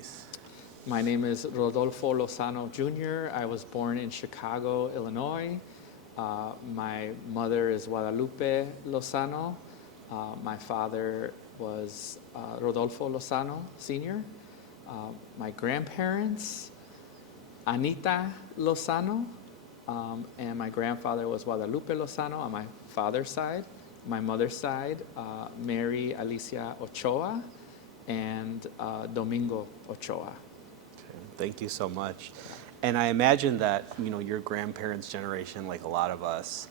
please. My name is Rodolfo Lozano Jr. I was born in Chicago, Illinois. My mother is Guadalupe Lozano. My father was Rodolfo Lozano Sr. My grandparents, Anita Lozano, and my grandfather was Guadalupe Lozano on my father's side. My mother's side, Mary Alicia Ochoa and Domingo Ochoa. Okay, thank you so much. And I imagine that, your grandparents' generation, like a lot of us,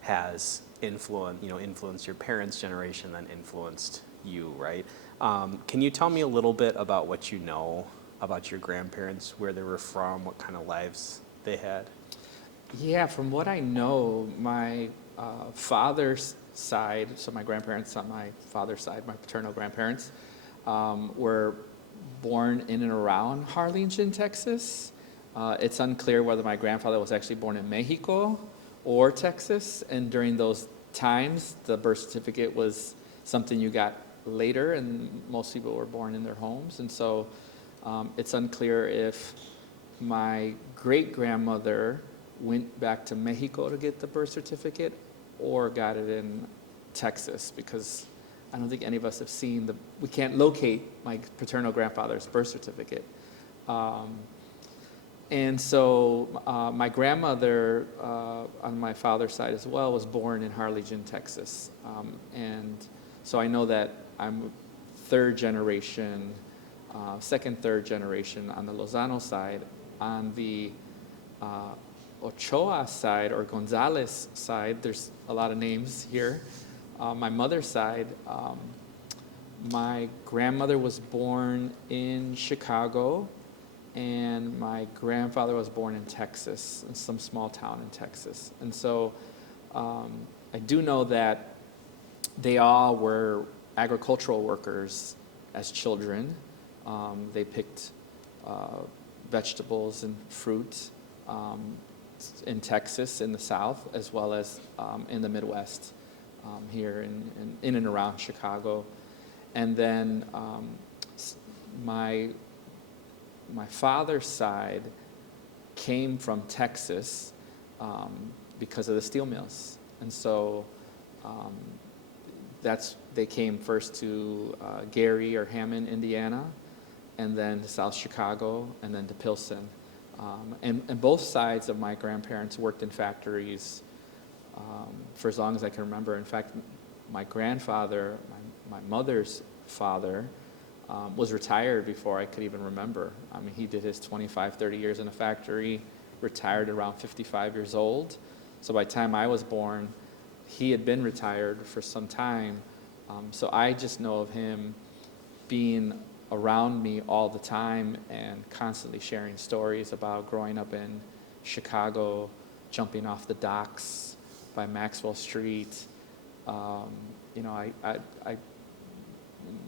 has influenced your parents' generation, then influenced you, right? Can you tell me a little bit about what you know about your grandparents, where they were from, what kind of lives they had? Yeah, from what I know, my father's side, so my grandparents on my father's side, my paternal grandparents, were born in and around Harlingen, Texas. It's unclear whether my grandfather was actually born in Mexico or Texas, and during those times, the birth certificate was something you got later, and most people were born in their homes, and so it's unclear if my great-grandmother went back to Mexico to get the birth certificate or got it in Texas, because I don't think any of us have seen we can't locate my paternal grandfather's birth certificate. And so my grandmother on my father's side as well was born in Harlingen, Texas. And so I know that I'm third, third generation on the Lozano side. On the Ochoa side or Gonzalez side, there's a lot of names here. My mother's side, my grandmother was born in Chicago, and my grandfather was born in Texas, in some small town in Texas. And so I do know that they all were agricultural workers as children. They picked vegetables and fruit in Texas, in the South, as well as in the Midwest, here in and around Chicago. And then my father's side came from Texas because of the steel mills. And so they came first to Gary or Hammond, Indiana, and then to South Chicago, and then to Pilsen. And both sides of my grandparents worked in factories for as long as I can remember. In fact, my grandfather, my mother's father, was retired before I could even remember. I mean, he did his 25, 30 years in a factory, retired around 55 years old. So by the time I was born, he had been retired for some time. So I just know of him being around me all the time and constantly sharing stories about growing up in Chicago, jumping off the docks by Maxwell Street. On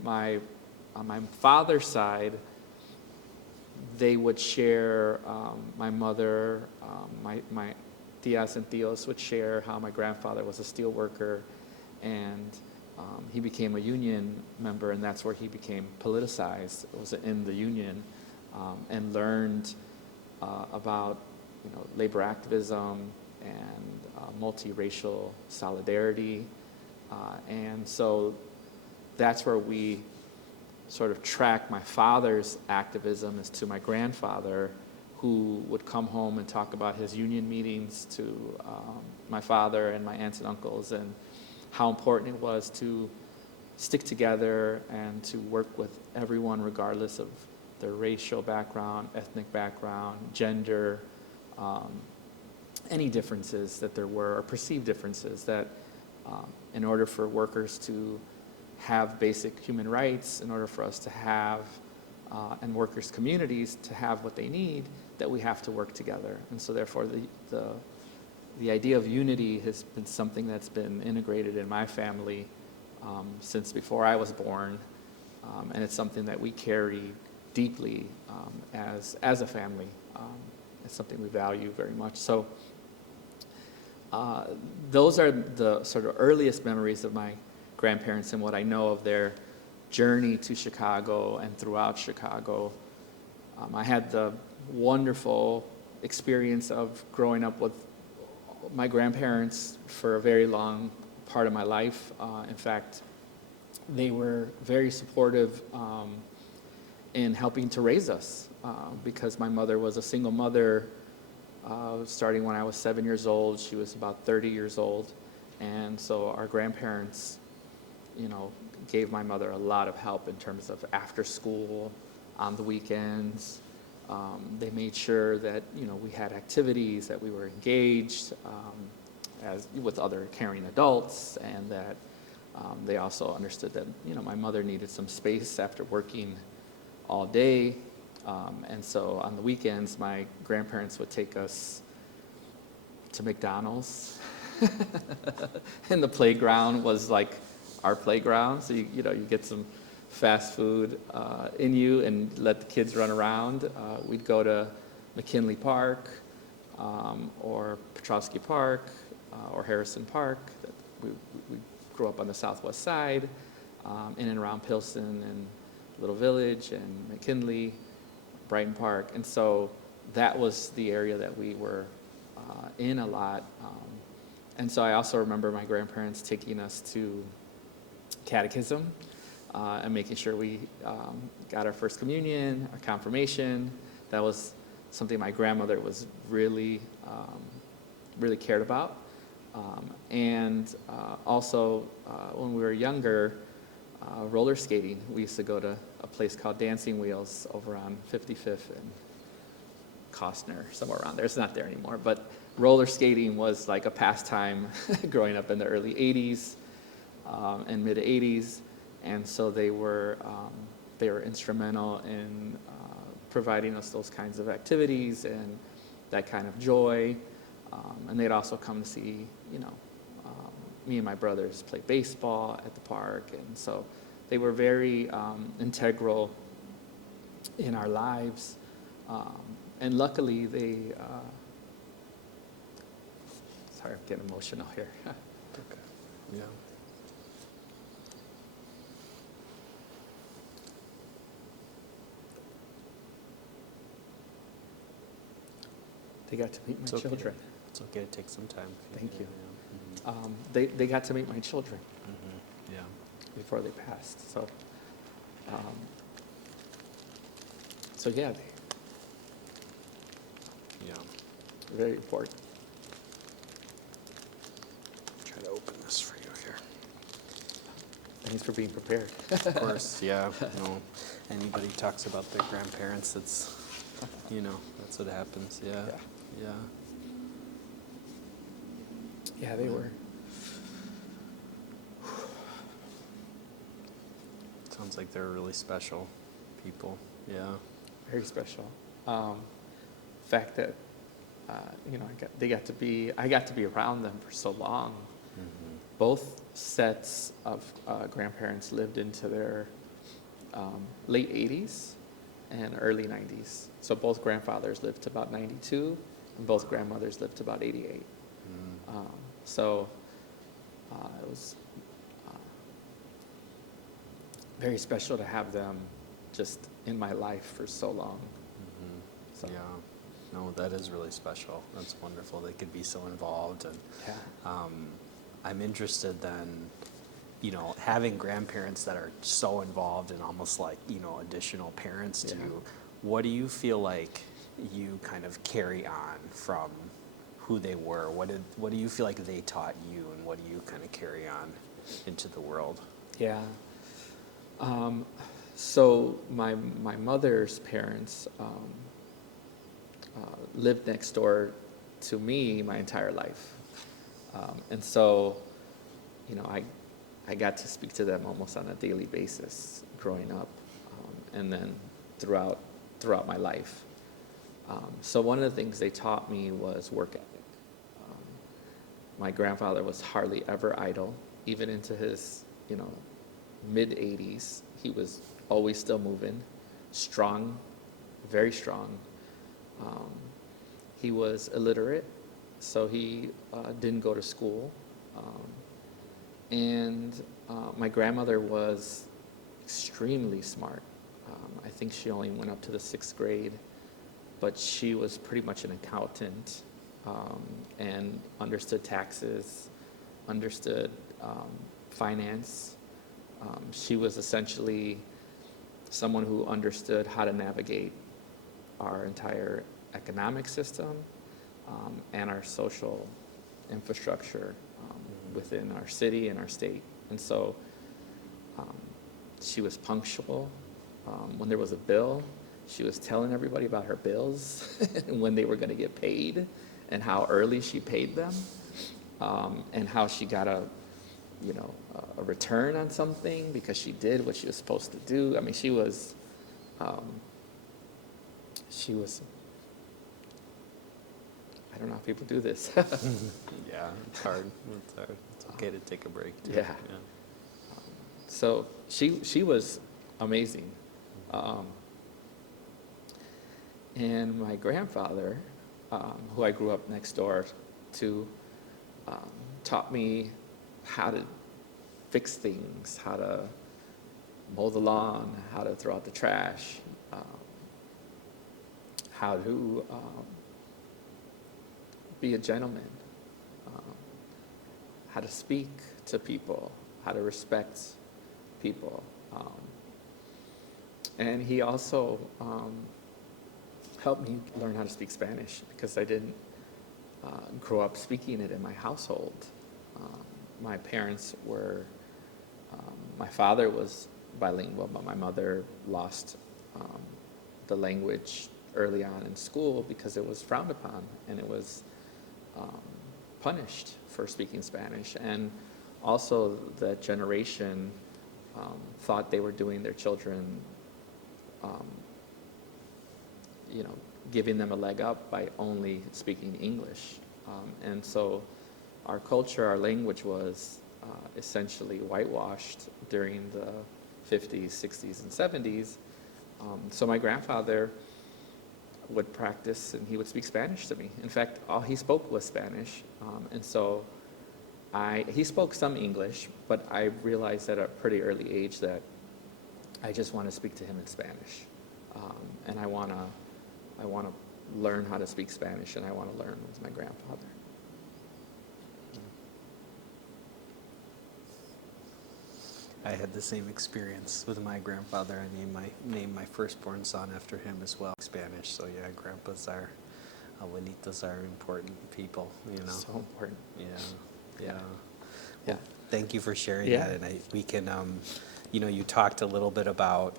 my father's side, they would share, my mother, my tias and tios would share how my grandfather was a steel worker, and he became a union member, and that's where he became politicized. It was in the union, and learned about labor activism and multiracial solidarity, and so that's where we sort of track my father's activism as to my grandfather, who would come home and talk about his union meetings to my father and my aunts and uncles, and how important it was to stick together and to work with everyone regardless of their racial background, ethnic background, gender, any differences that there were, or perceived differences, that in order for workers to have basic human rights, in order for us to have, and workers' communities to have what they need, that we have to work together. And so therefore the idea of unity has been something that's been integrated in my family since before I was born, and it's something that we carry deeply as a family. It's something we value very much. So those are the sort of earliest memories of my grandparents and what I know of their journey to Chicago and throughout Chicago. I had the wonderful experience of growing up with my grandparents for a very long part of my life. In fact, they were very supportive in helping to raise us because my mother was a single mother starting when I was 7 years old. She was about 30 years old. And so our grandparents, gave my mother a lot of help in terms of after school, on the weekends. They made sure that, we had activities, that we were engaged as with other caring adults, and that they also understood that, my mother needed some space after working all day. And so on the weekends, my grandparents would take us to McDonald's. And the playground was like our playground. So, you get some fast food in you and let the kids run around. We'd go to McKinley Park or Petrovsky Park or Harrison Park. We grew up on the southwest side, in and around Pilsen and Little Village and McKinley, Brighton Park. And so that was the area that we were in a lot. And so I also remember my grandparents taking us to catechism and making sure we got our first communion, our confirmation. That was something my grandmother was really cared about. And also, when we were younger, roller skating. We used to go to a place called Dancing Wheels over on 55th and Costner, somewhere around there. It's not there anymore. But roller skating was like a pastime growing up in the early 80s and mid 80s. And so they were instrumental in providing us those kinds of activities and that kind of joy. And they'd also come to see, me and my brothers play baseball at the park. And so they were very integral in our lives. And luckily they, sorry, I'm getting emotional here. Okay. Yeah. They got to meet my children. It's okay to take some time. Thank you. Yeah. They got to meet my children Yeah. before they passed. So, so yeah, Yeah. very important. Try to open this for you here. Thanks for being prepared. Of course, yeah. Anybody talks about their grandparents, it's, that's what happens. Yeah. Yeah. Yeah. Yeah, they were. Sounds like they're really special people. Yeah. Very special. Fact that I got to be around them for so long. Mm-hmm. Both sets of grandparents lived into their late 80s and early 90s. So both grandfathers lived to about 92, and both grandmothers lived to about 88. So it was very special to have them just in my life for so long. Mm-hmm. So, Yeah. No, that is really special. That's wonderful. They could be so involved. And yeah. I'm interested then, having grandparents that are so involved and almost like, additional parents to you. What do you feel like you kind of carry on from who they were? What do you feel like they taught you, and what do you kind of carry on into the world? Yeah. So my mother's parents lived next door to me my entire life. And so, I got to speak to them almost on a daily basis growing up, and then throughout my life. So one of the things they taught me was work ethic. My grandfather was hardly ever idle, even into his, mid-80s. He was always still moving, strong, very strong. He was illiterate, so he didn't go to school. And my grandmother was extremely smart. I think she only went up to the 6th grade, but she was pretty much an accountant, and understood taxes, understood finance. She was essentially someone who understood how to navigate our entire economic system, and our social infrastructure within our city and our state. And so she was punctual. When there was a bill, she was telling everybody about her bills and when they were going to get paid and how early she paid them, and how she got a return on something because she did what she was supposed to do. I mean, she was, I don't know how people do this. Yeah, it's hard. It's hard. It's okay to take a break, too. Yeah. So she was amazing. And my grandfather, who I grew up next door to, taught me how to fix things, how to mow the lawn, how to throw out the trash, how to be a gentleman, how to speak to people, how to respect people. And he also helped me learn how to speak Spanish because I didn't grow up speaking it in my household. My parents were, my father was bilingual, but my mother lost the language early on in school because it was frowned upon and it was punished for speaking Spanish. And also that generation thought they were doing their children, giving them a leg up by only speaking English. And so our culture, our language was essentially whitewashed during the 50s, 60s, and 70s. So my grandfather would practice and he would speak Spanish to me. In fact, all he spoke was Spanish. And so he spoke some English, but I realized at a pretty early age that I just want to speak to him in Spanish. And I want to learn how to speak Spanish, and I want to learn with my grandfather. I had the same experience with my grandfather. I named my firstborn son after him as well, Spanish. So yeah, grandpas are, abuelitos are important people, So important. Yeah. Yeah. Thank you for sharing Yeah. that. And we can, you talked a little bit about,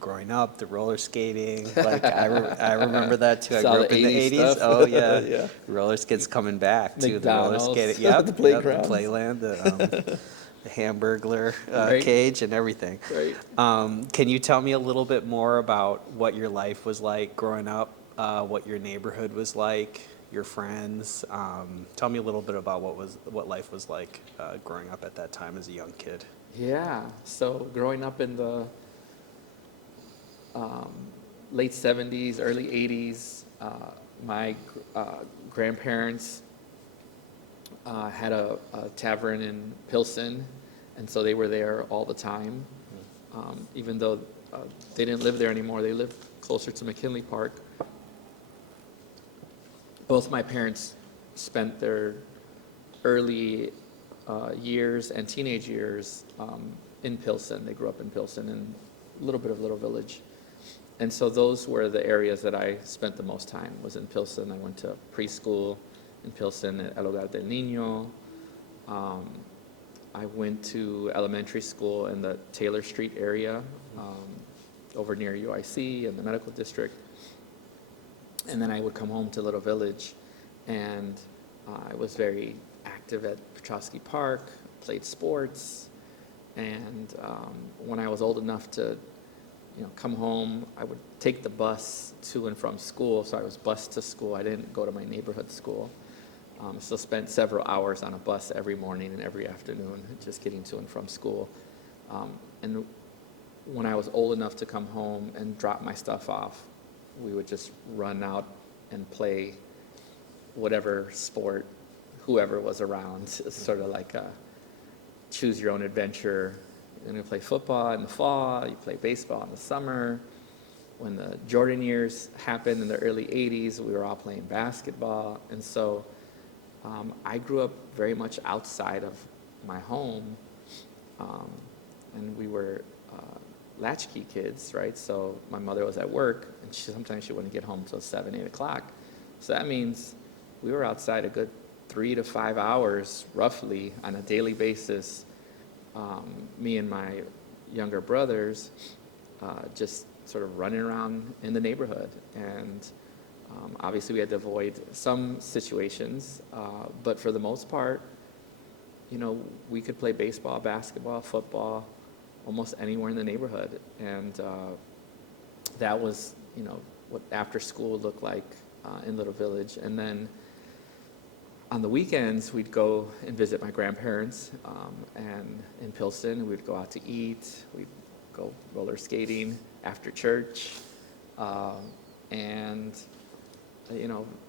growing up, the roller skating. Like I remember that too. I Saw grew the up in the 80s 80s. stuff. Oh yeah. Yeah. Roller skates coming back too. The roller McDonald's, skating. Yep. the Yep, playgrounds. the playland. The Hamburglar Right. cage and everything. Right. Can you tell me a little bit more about what your life was like growing up, what your neighborhood was like, your friends? Tell me a little bit about what life was like growing up at that time as a young kid. Yeah. So growing up in the late 70s, early 80s, my grandparents had a tavern in Pilsen, and so they were there all the time. Even though they didn't live there anymore, they lived closer to McKinley Park. Both my parents spent their early years and teenage years in Pilsen. They grew up in Pilsen and a little bit of Little Village. And so those were the areas that I spent the most time, was in Pilsen. I went to preschool in Pilsen at El Hogar del Niño. I went to elementary school in the Taylor Street area, over near UIC and the medical district. And then I would come home to Little Village, and I was very active at Petrosky Park, played sports, and when I was old enough to come home, I would take the bus to and from school. So I was bused to school. I didn't go to my neighborhood school. So spent several hours on a bus every morning and every afternoon just getting to and from school. And when I was old enough to come home and drop my stuff off, we would just run out and play whatever sport whoever was around. It's sort of like a choose your own adventure and you play football in the fall, you play baseball in the summer. When the Jordan years happened in the early 80s, we were all playing basketball. And so I grew up very much outside of my home. And we were latchkey kids, right? So my mother was at work, and sometimes she wouldn't get home until 7, 8 o'clock. So that means we were outside a good 3 to 5 hours, roughly, on a daily basis. Me and my younger brothers just sort of running around in the neighborhood. And obviously we had to avoid some situations, but for the most part, we could play baseball, basketball, football, almost anywhere in the neighborhood. And that was, what after school looked like in Little Village. And then on the weekends, we'd go and visit my grandparents, and in Pilsen, we'd go out to eat, we'd go roller skating after church, and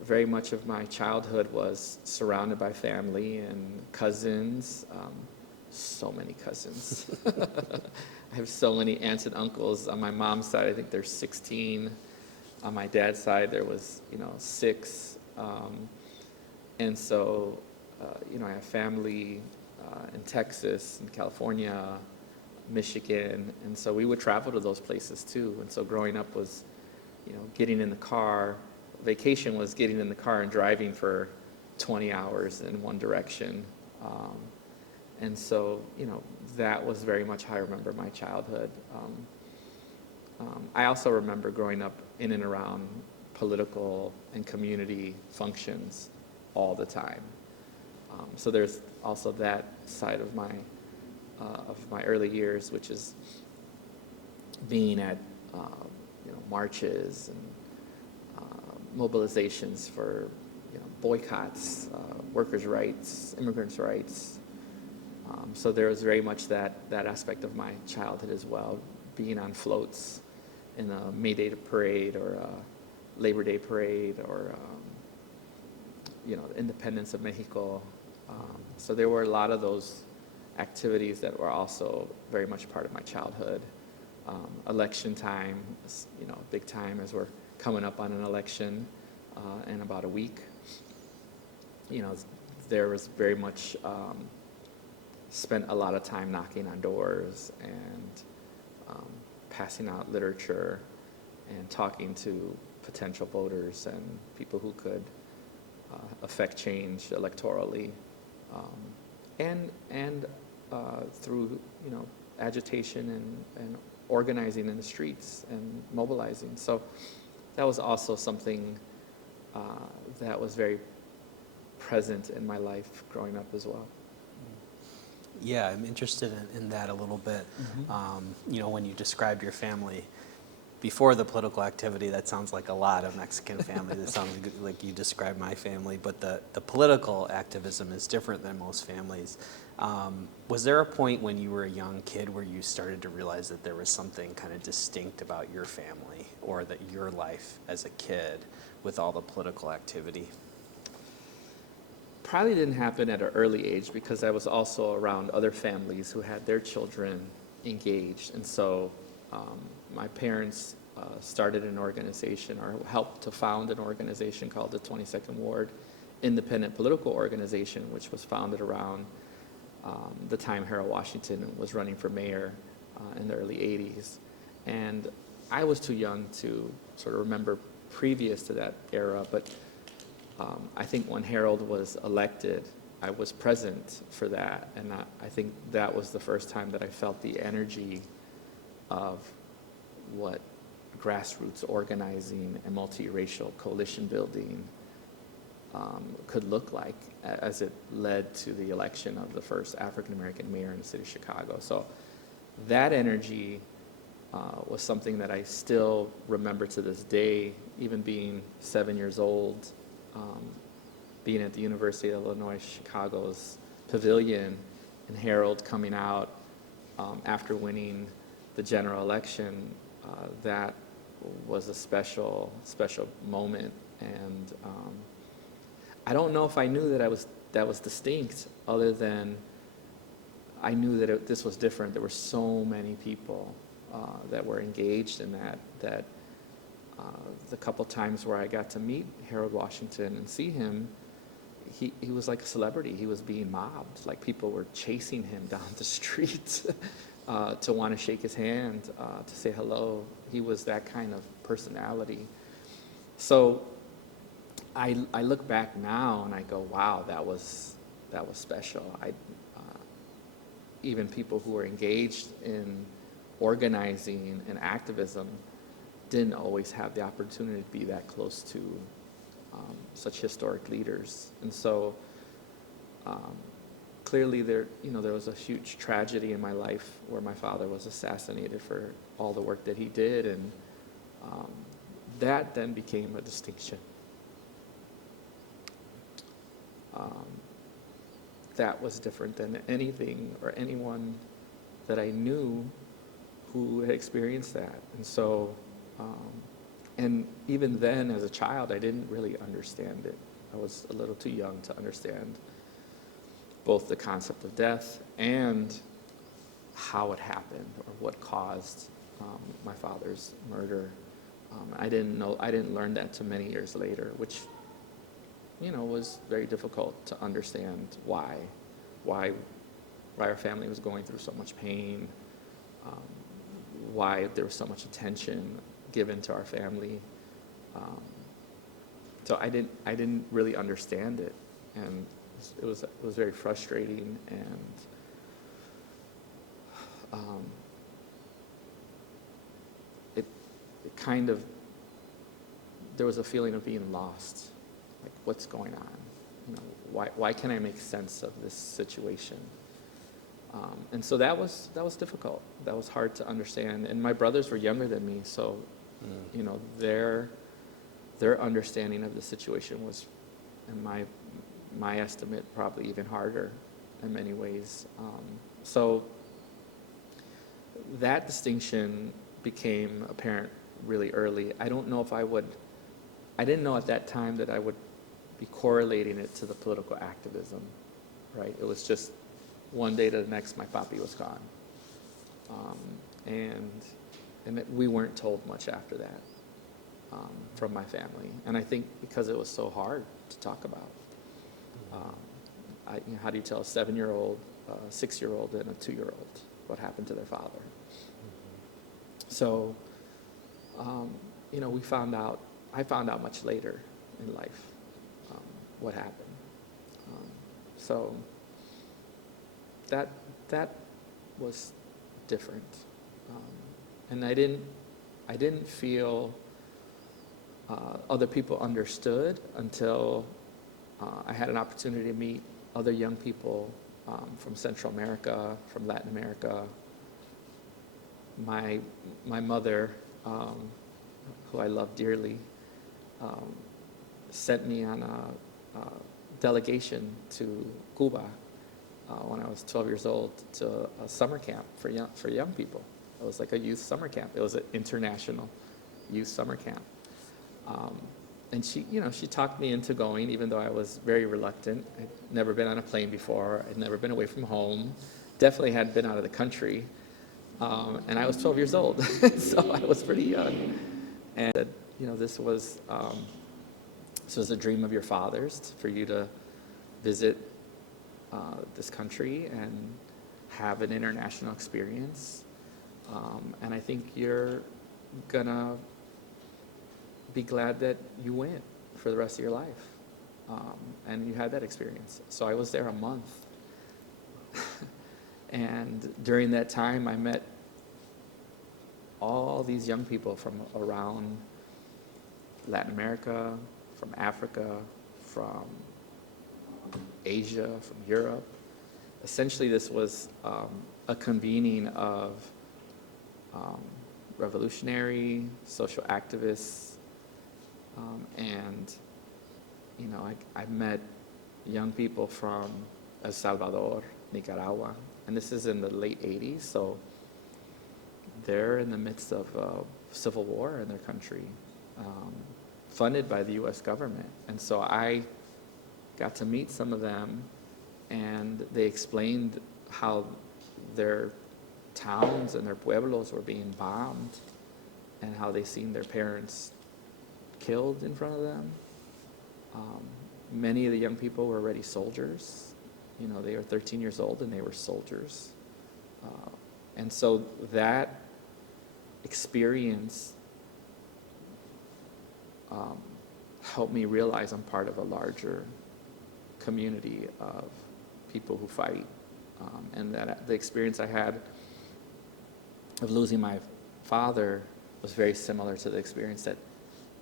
very much of my childhood was surrounded by family and cousins, so many cousins. I have so many aunts and uncles. On my mom's side, I think there's 16. On my dad's side, there was, 6. And so, I have family in Texas, in California, Michigan, and so we would travel to those places too. And so growing up was, getting in the car. Vacation was getting in the car and driving for 20 hours in one direction. And so, that was very much how I remember my childhood. I also remember growing up in and around political and community functions all the time. So there's also that side of my early years, which is being at marches and mobilizations for boycotts, workers' rights, immigrants' rights. So there was very much that aspect of my childhood as well, being on floats in a May Day parade or a Labor Day parade or the independence of Mexico. So there were a lot of those activities that were also very much part of my childhood. Election time, big time as we're coming up on an election in about a week. There was very much spent a lot of time knocking on doors and passing out literature and talking to potential voters and people who could affect change electorally, and through agitation and organizing in the streets and mobilizing. So that was also something that was very present in my life growing up as well. Yeah, I'm interested in that a little bit. Mm-hmm. When you described your family before the political activity, that sounds like a lot of Mexican families. It sounds like you described my family, but the political activism is different than most families. Was there a point when you were a young kid where you started to realize that there was something kind of distinct about your family or that your life as a kid with all the political activity? Probably didn't happen at an early age because I was also around other families who had their children engaged. And so my parents started an organization or helped to found an organization called the 22nd Ward Independent Political Organization, which was founded around the time Harold Washington was running for mayor in the early 80s. And I was too young to sort of remember previous to that era, but I think when Harold was elected, I was present for that, and I think that was the first time that I felt the energy of what grassroots organizing and multiracial coalition building could look like as it led to the election of the first African-American mayor in the city of Chicago. So that energy was something that I still remember to this day, even being 7 years old, being at the University of Illinois Chicago's pavilion, and Harold coming out after winning the general election. That was a special moment, and I don't know if I knew that was distinct, other than I knew that this was different. There were so many people that were engaged in that the couple times where I got to meet Harold Washington and see him, he was like a celebrity. He was being mobbed. Like, people were chasing him down the street to want to shake his hand, to say hello. He was that kind of personality. So I look back now and I go, wow, that was special. Even people who were engaged in organizing and activism didn't always have the opportunity to be that close to such historic leaders. And so clearly there was a huge tragedy in my life where my father was assassinated for all the work that he did, and that then became a distinction. That was different than anything or anyone that I knew who had experienced that. And so, and even then as a child, I didn't really understand it. I was a little too young to understand both the concept of death and how it happened or what caused my father's murder. I didn't learn that till many years later, which was very difficult to understand why our family was going through so much pain, why there was so much attention given to our family. So I didn't really understand it, and it was very frustrating, and it kind of, there was a feeling of being lost. Like, what's going on? Why can't I make sense of this situation? And so that was difficult. That was hard to understand. And my brothers were younger than me, so their understanding of the situation was, in my estimate, probably even harder in many ways. So that distinction became apparent really early. I didn't know at that time that I would be correlating it to the political activism, right? It was just one day to the next, my papi was gone. And we weren't told much after that from my family. And I think because it was so hard to talk about. How do you tell a 7-year-old, a 6-year-old, and a 2-year-old what happened to their father? So, I found out much later in life what happened. So that was different, and I didn't feel other people understood until I had an opportunity to meet other young people from Central America, from Latin America. My mother, who I love dearly, sent me on a delegation to Cuba when I was 12 years old to a summer camp for young people. It was like a youth summer camp. It was an international youth summer camp. And she talked me into going, even though I was very reluctant. I'd never been on a plane before. I'd never been away from home. Definitely hadn't been out of the country. And I was 12 years old, so I was pretty young. And this was a dream of your father's, for you to visit this country and have an international experience. And I think you're gonna be glad that you went for the rest of your life. And you had that experience. So I was there a month. And during that time, I met all these young people from around Latin America, from Africa, from Asia, from Europe. Essentially, this was a convening of revolutionary, social activists, and I met young people from El Salvador, Nicaragua, and this is in the late 80s, so they're in the midst of civil war in their country, funded by the U.S. government. And so I got to meet some of them, and they explained how their towns and their pueblos were being bombed, and how they seen their parents killed in front of them. Many of the young people were already soldiers. You know, they were 13 years old and they were soldiers. And so that experience helped me realize I'm part of a larger community of people who fight. And that the experience I had of losing my father was very similar to the experience that,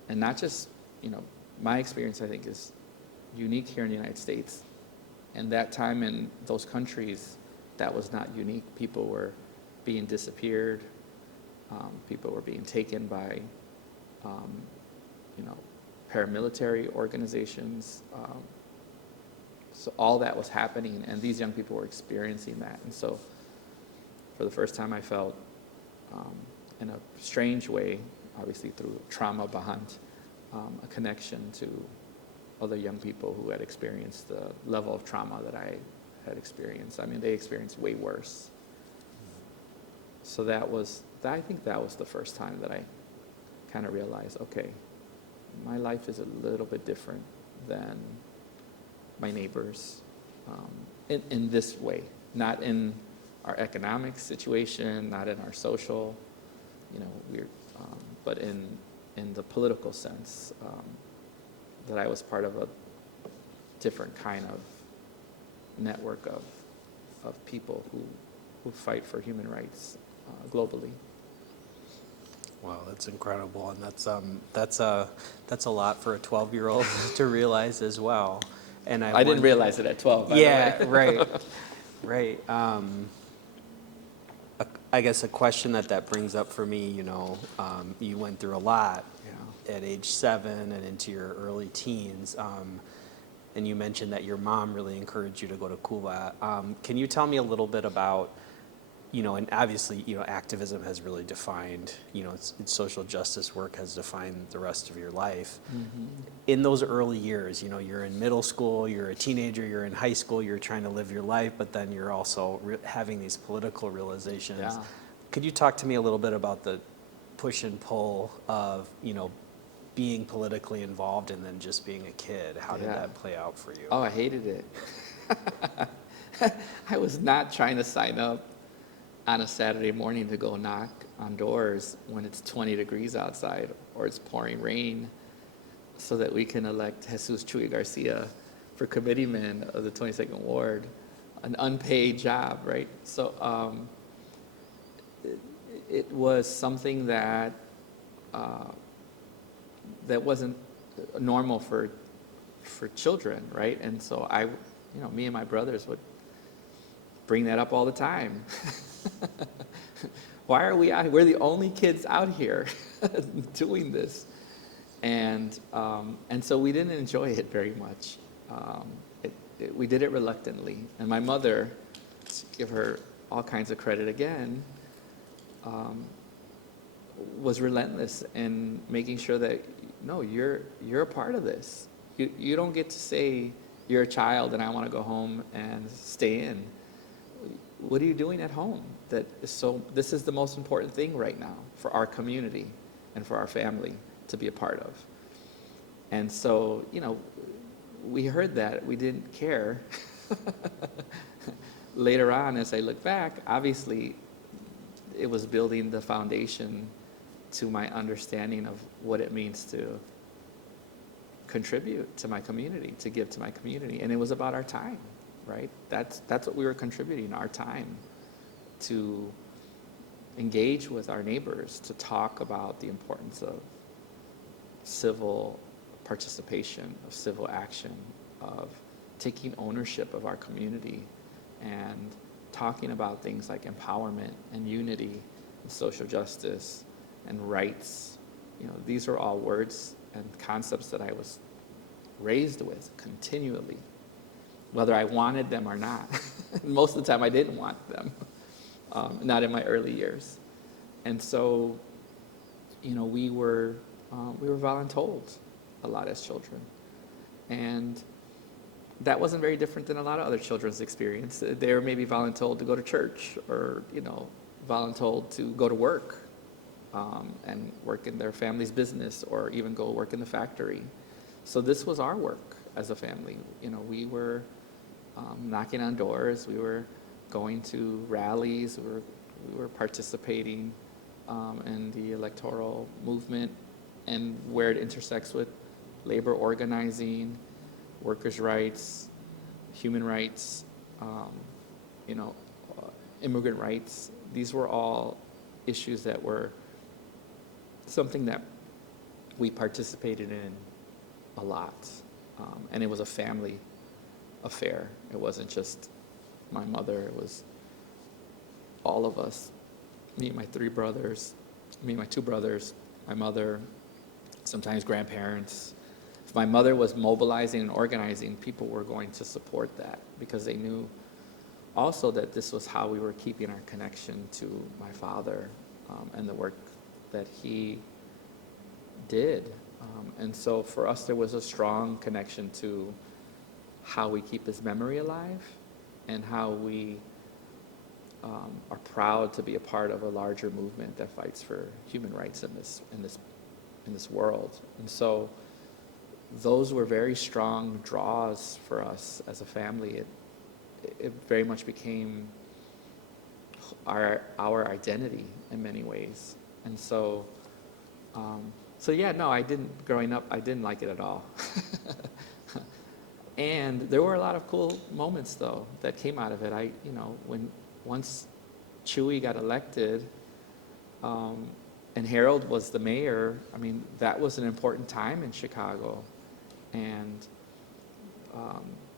and not just, you know, my experience I think is unique here in the United States. And that time in those countries, that was not unique. People were being disappeared. People were being taken by, you know, paramilitary organizations. So all that was happening, and these young people were experiencing that. And so for the first time I felt, in a strange way, obviously through trauma behind, a connection to other young people who had experienced the level of trauma that I had experienced. I mean, they experienced way worse. So I think that was the first time that I kind of realized, okay, my life is a little bit different than my neighbors, in this way, not in our economic situation, not in our social, you know, but in the political sense, that I was part of a different kind of network of people who fight for human rights globally. Wow, that's incredible, and that's a lot for a 12-year-old to realize as well. And I didn't realize it at 12. Yeah, right, right. I guess a question that brings up for me, you know, you went through a lot at age 7 and into your early teens, and you mentioned that your mom really encouraged you to go to Cuba. Can you tell me a little bit about, you know, and obviously, you know, activism has really defined, you know, it's social justice work has defined the rest of your life. Mm-hmm. In those early years, you know, you're in middle school, you're a teenager, you're in high school, you're trying to live your life, but then you're also having these political realizations. Yeah. Could you talk to me a little bit about the push and pull of, you know, being politically involved and then just being a kid? How did that play out for you? Oh, I hated it. I was not trying to sign up on a Saturday morning to go knock on doors when it's 20 degrees outside or it's pouring rain so that we can elect Jesus Chuy Garcia for committeeman of the 22nd Ward, an unpaid job, right? So it was something that that wasn't normal for children, right? And so me and my brothers would bring that up all the time. Why are we out here? We're the only kids out here doing this. And so we didn't enjoy it very much. We did it reluctantly. And my mother, to give her all kinds of credit again, was relentless in making sure that, no, you're a part of this. You don't get to say you're a child and I want to go home and stay in. What are you doing at home? This is the most important thing right now for our community and for our family to be a part of. And so, you know, we heard that. We didn't care. Later on, as I look back, obviously, it was building the foundation to my understanding of what it means to contribute to my community, to give to my community. And it was about our time, right? That's what we were contributing, our time, to engage with our neighbors, to talk about the importance of civil participation, of civil action, of taking ownership of our community, and talking about things like empowerment and unity and social justice and rights. You know, these are all words and concepts that I was raised with continually, whether I wanted them or not. Most of the time I didn't want them, not in my early years. And so, you know, we were voluntold a lot as children. And that wasn't very different than a lot of other children's experience. They were maybe voluntold to go to church, or, voluntold to go to work, and work in their family's business, or even go work in the factory. So this was our work as a family. We were knocking on doors, we were going to rallies, we were participating in the electoral movement, and where it intersects with labor organizing, workers' rights, human rights, immigrant rights. These were all issues that were something that we participated in a lot. And it was a family affair. It wasn't just my mother, it was all of us. Me and my two brothers, my mother, sometimes grandparents. If my mother was mobilizing and organizing, people were going to support that, because they knew also that this was how we were keeping our connection to my father, and the work that he did. And so for us, there was a strong connection to how we keep his memory alive, and how we are proud to be a part of a larger movement that fights for human rights in this world. And so those were very strong draws for us as a family. It very much became our identity in many ways. And so, growing up, I didn't like it at all. And there were a lot of cool moments, though, that came out of it. Once Chewy got elected, and Harold was the mayor, that was an important time in Chicago. And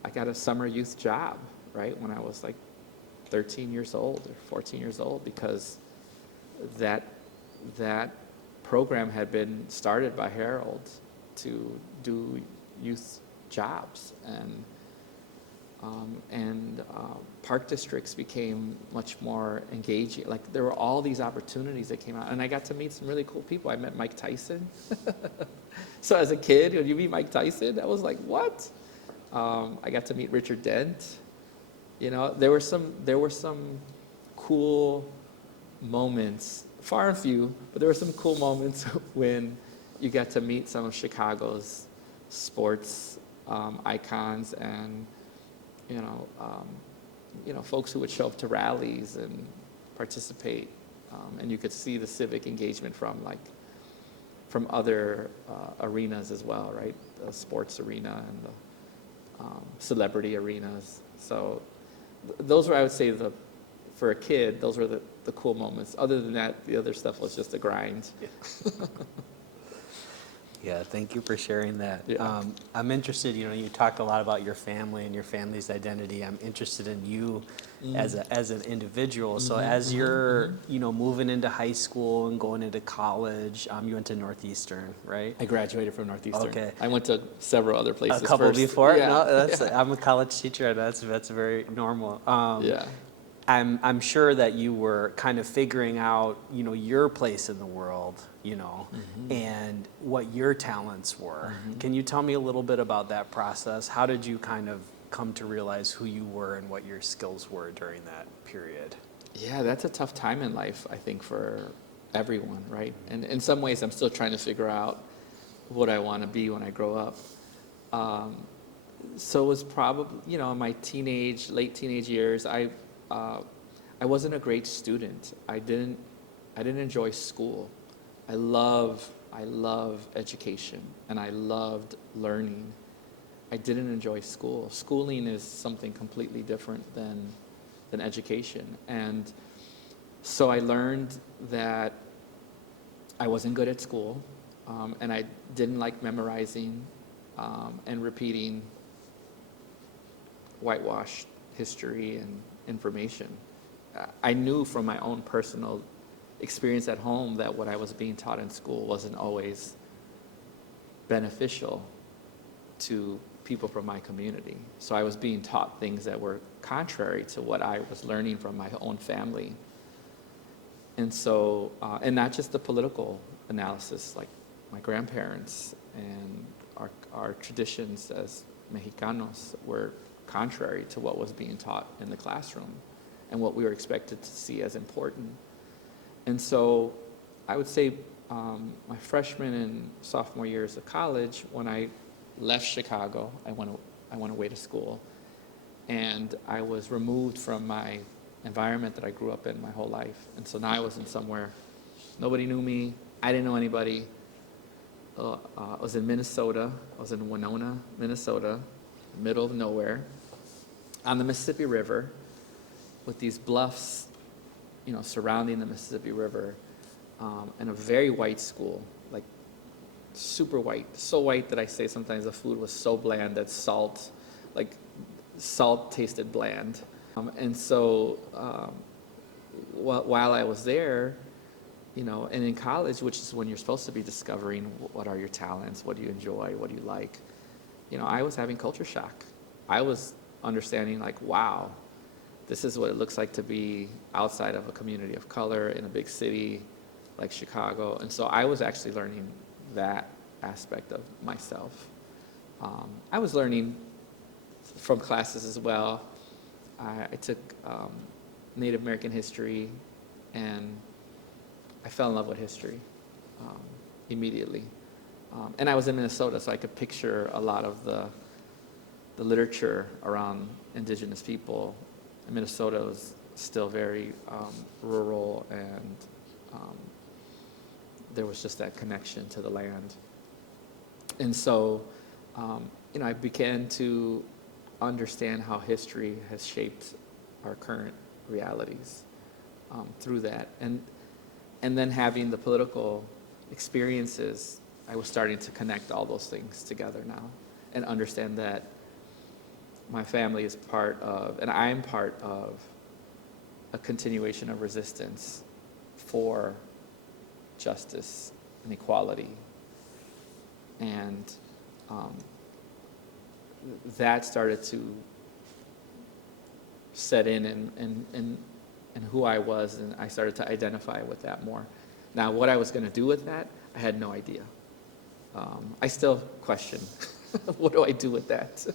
I got a summer youth job, right, when I was like 13 years old or 14 years old, because that program had been started by Harold to do youth jobs, and park districts became much more engaging. Like, there were all these opportunities that came out, and I got to meet some really cool people. I met Mike Tyson. So as a kid, when you meet Mike Tyson, I was like, what? I got to meet Richard Dent. There were some cool moments, far and few, but there were some cool moments when you got to meet some of Chicago's sports icons, and folks who would show up to rallies and participate, and you could see the civic engagement from other arenas as well, right? The sports arena and the celebrity arenas. So those were, I would say, for a kid, those were the cool moments. Other than that, the other stuff was just a grind. Yeah. Yeah, thank you for sharing that. Yeah. I'm interested, you talked a lot about your family and your family's identity. I'm interested in you as an individual. So as you're, moving into high school and going into college, you went to Northeastern, right? I graduated from Northeastern. Okay. I went to several other places A couple first. before? Yeah. No, I'm a college teacher, and that's very normal. Yeah. I'm sure that you were kind of figuring out, your place in the world, and what your talents were. Can you tell me a little bit about that process? How did you kind of come to realize who you were and what your skills were during that period? Yeah, that's a tough time in life, I think, for everyone, right? And in some ways, I'm still trying to figure out what I want to be when I grow up. So it was probably, in my late teenage years, I wasn't a great student. I didn't enjoy school. I love education, and I loved learning. I didn't enjoy school. Schooling is something completely different than education. And so I learned that I wasn't good at school, and I didn't like memorizing and repeating whitewashed history and information. I knew from my own personal experience at home that what I was being taught in school wasn't always beneficial to people from my community. So I was being taught things that were contrary to what I was learning from my own family. And so, and not just the political analysis, like my grandparents and our traditions as Mexicanos were contrary to what was being taught in the classroom and what we were expected to see as important. And so I would say my freshman and sophomore years of college, when I left Chicago, I went away to school, and I was removed from my environment that I grew up in my whole life. And so now I was in somewhere, nobody knew me, I didn't know anybody. I was in Minnesota, I was in Winona, Minnesota, middle of nowhere, on the Mississippi River, with these bluffs, surrounding the Mississippi River, and a very white school, like super white, so white that I say sometimes the food was so bland that salt tasted bland. And so while I was there, and in college, which is when you're supposed to be discovering what are your talents, what do you enjoy, what do you like, I was having culture shock. I was understanding like, wow, this is what it looks like to be outside of a community of color in a big city like Chicago. And so I was actually learning that aspect of myself. I was learning from classes as well. I took Native American history, and I fell in love with history immediately. And I was in Minnesota, so I could picture a lot of the literature around indigenous people. And Minnesota was still very rural, and there was just that connection to the land. And so, I began to understand how history has shaped our current realities through that. And then having the political experiences, I was starting to connect all those things together now and understand that my family is part of, and I'm part of, a continuation of resistance for justice and equality. And that started to set in who I was, and I started to identify with that more. Now, what I was going to do with that, I had no idea. I still question, what do I do with that?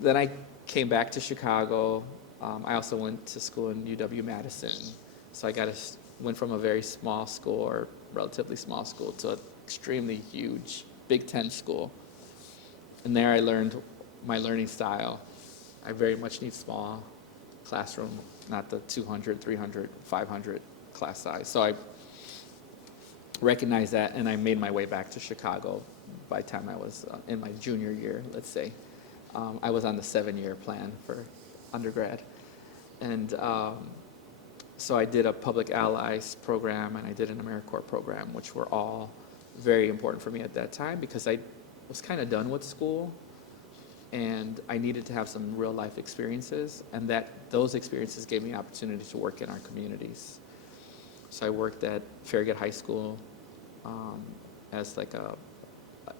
Then I came back to Chicago. I also went to school in UW-Madison. So I went from a very small school, or relatively small school, to an extremely huge Big Ten school. And there I learned my learning style. I very much need small classroom, not the 200, 300, 500 class size. So I recognized that, and I made my way back to Chicago by the time I was in my junior year, let's say. I was on the 7-year plan for undergrad. And so I did a public allies program, and I did an AmeriCorps program, which were all very important for me at that time because I was kind of done with school, and I needed to have some real life experiences, and those experiences gave me opportunity to work in our communities. So I worked at Farragut High School as like a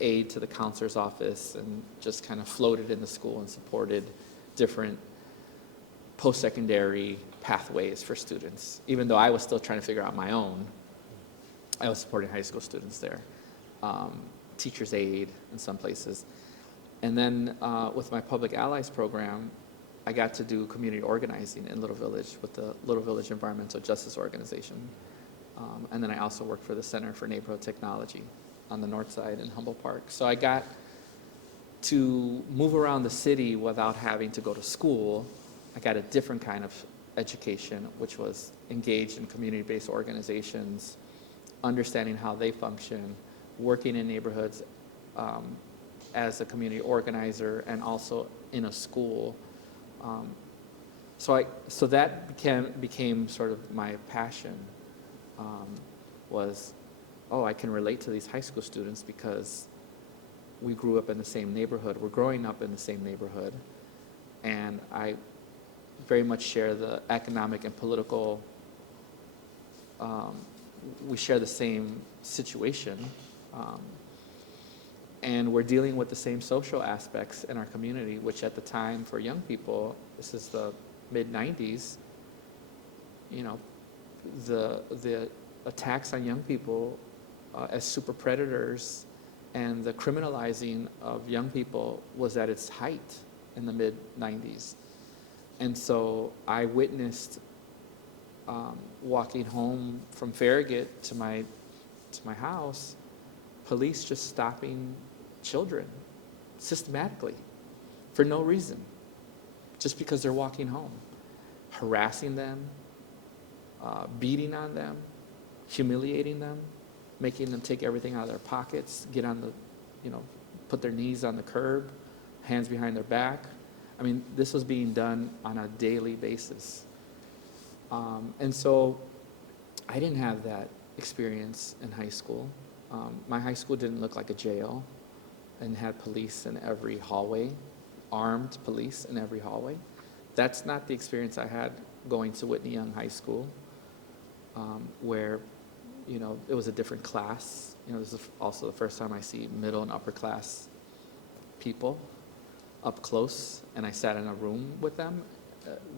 aide to the counselor's office, and just kind of floated in the school and supported different post-secondary pathways for students. Even though I was still trying to figure out my own, I was supporting high school students there. Teacher's aide in some places. And then with my Public Allies program, I got to do community organizing in Little Village with the Little Village Environmental Justice Organization. And then I also worked for the Center for Neighborhood Technology on the north side in Humboldt Park. So I got to move around the city without having to go to school. I got a different kind of education, which was engaged in community-based organizations, understanding how they function, working in neighborhoods as a community organizer, and also in a school. So that became sort of my passion, was, I can relate to these high school students because we grew up in the same neighborhood. We're growing up in the same neighborhood. And I very much share the economic and political, we share the same situation. And we're dealing with the same social aspects in our community, which at the time for young people, this is the mid-90s, the attacks on young people as super predators And the criminalizing of young people was at its height in the mid-90s. And so I witnessed walking home from Farragut to my house, police just stopping children systematically for no reason, just because they're walking home, harassing them, beating on them, humiliating them, making them take everything out of their pockets, get on the, put their knees on the curb, hands behind their back. I mean, this was being done on a daily basis. And so I didn't have that experience in high school. My high school didn't look like a jail and had police in every hallway, armed police in every hallway. That's not the experience I had going to Whitney Young High School, where, it was a different class. This is also the first time I see middle and upper class people up close, and I sat in a room with them.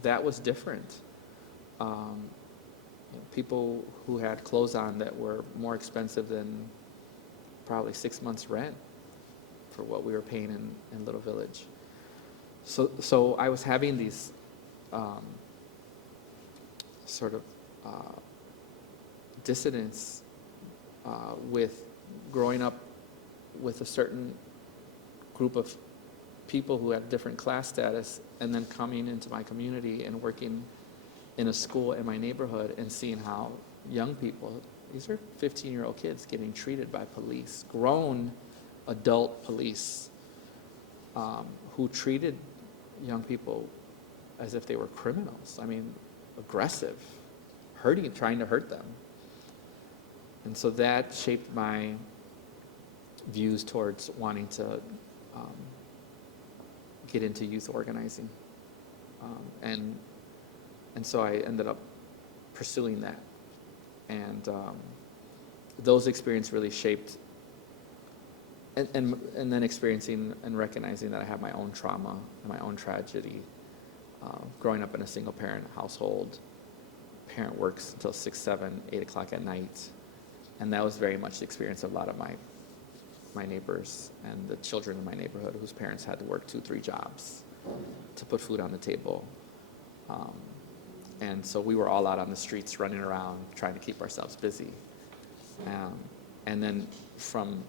That was different. People who had clothes on that were more expensive than probably 6 months' rent for what we were paying in Little Village. So I was having these sort of dissonance with growing up with a certain group of people who had different class status, and then coming into my community and working in a school in my neighborhood and seeing how young people, these are 15-year-old kids, getting treated by police, grown adult police, who treated young people as if they were criminals. I mean, aggressive, trying to hurt them. And so that shaped my views towards wanting to get into youth organizing. And so I ended up pursuing that. And those experiences really shaped, and then experiencing and recognizing that I have my own trauma and my own tragedy. Growing up in a single parent household, parent works until 6, 7, 8 o'clock at night. And that was very much the experience of a lot of my neighbors and the children in my neighborhood whose parents had to work 2, 3 jobs to put food on the table. And so we were all out on the streets running around trying to keep ourselves busy. And then from,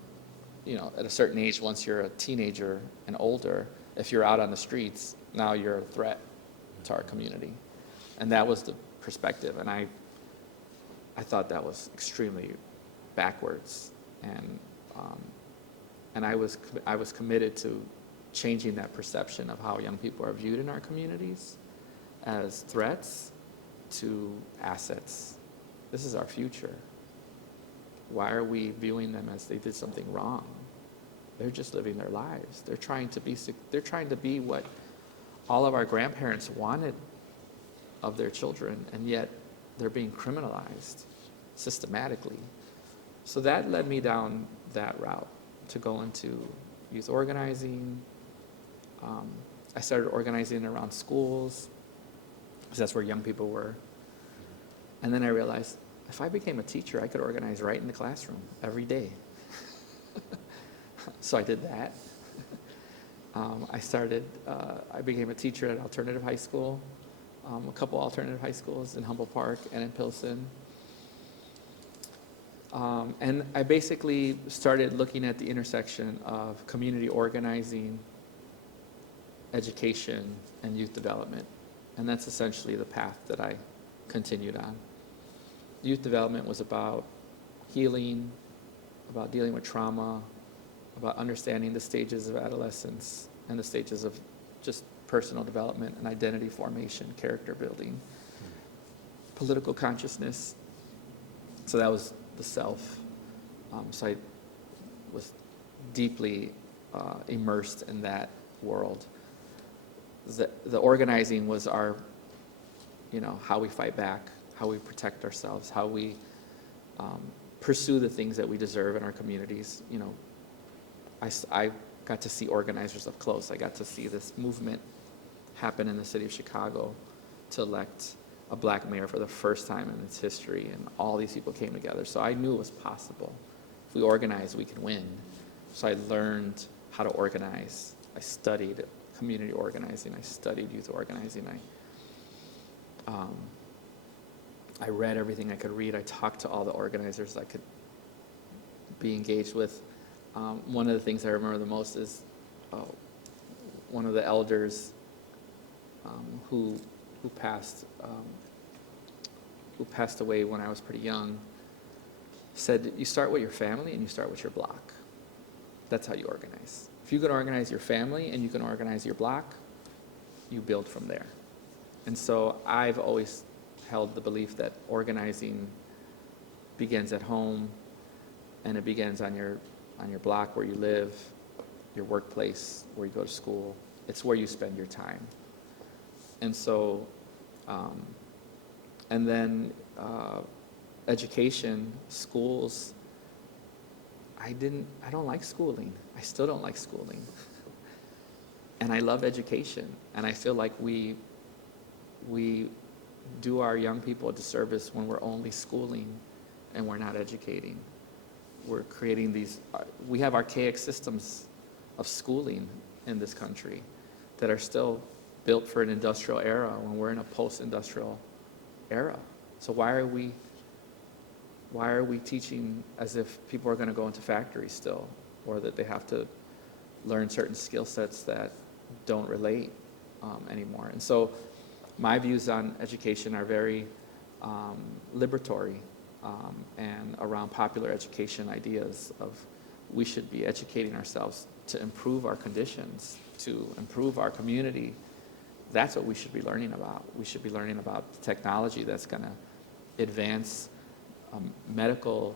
at a certain age, once you're a teenager and older, if you're out on the streets, now you're a threat to our community. And that was the perspective. And I thought that was extremely backwards. And I was committed to changing that perception of how young people are viewed in our communities as threats to assets. This is our future. Why are we viewing them as they did something wrong? They're just living their lives. They're trying to be what all of our grandparents wanted of their children, and yet they're being criminalized systematically. So that led me down that route to go into youth organizing. I started organizing around schools, because that's where young people were. And then I realized, if I became a teacher, I could organize right in the classroom every day. So I did that. I became a teacher at alternative high school, a couple alternative high schools in Humboldt Park and in Pilsen. And I basically started looking at the intersection of community organizing, education, and youth development. And that's essentially the path that I continued on. Youth development was about healing, about dealing with trauma, about understanding the stages of adolescence and the stages of just personal development and identity formation, character building, political consciousness. So that was the self. So I was deeply immersed in that world. The organizing was our, how we fight back, how we protect ourselves, how we pursue the things that we deserve in our communities. I got to see organizers up close. I got to see this movement happen in the city of Chicago to elect a black mayor for the first time in its history, and all these people came together. So I knew it was possible. If we organize, we can win. So I learned how to organize. I studied community organizing. I studied youth organizing. I read everything I could read. I talked to all the organizers I could be engaged with. One of the things I remember the most is one of the elders who passed away when I was pretty young, said, you start with your family and you start with your block. That's how you organize. If you can organize your family and you can organize your block, you build from there. And so I've always held the belief that organizing begins at home, and it begins on your block where you live, your workplace, where you go to school. It's where you spend your time. And so, and then education, schools, I don't like schooling. I still don't like schooling. And I love education. And I feel like we do our young people a disservice when we're only schooling and we're not educating. We're creating we have archaic systems of schooling in this country that are still built for an industrial era when we're in a post-industrial era. So why are we teaching as if people are going to go into factories still, or that they have to learn certain skill sets that don't relate anymore? And so my views on education are very liberatory and around popular education ideas of we should be educating ourselves to improve our conditions, to improve our community. That's what we should be learning about. We should be learning about the technology that's going to advance medical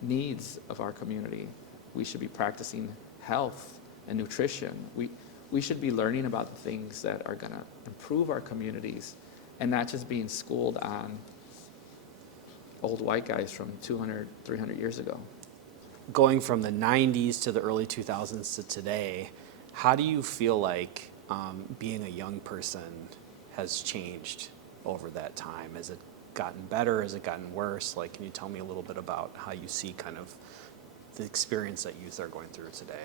needs of our community. We should be practicing health and nutrition. We should be learning about the things that are going to improve our communities and not just being schooled on old white guys from 200, 300 years ago. Going from the 90s to the early 2000s to today, how do you feel like being a young person has changed over that time? Has it gotten better? Has it gotten worse? Like, can you tell me a little bit about how you see kind of the experience that youth are going through today?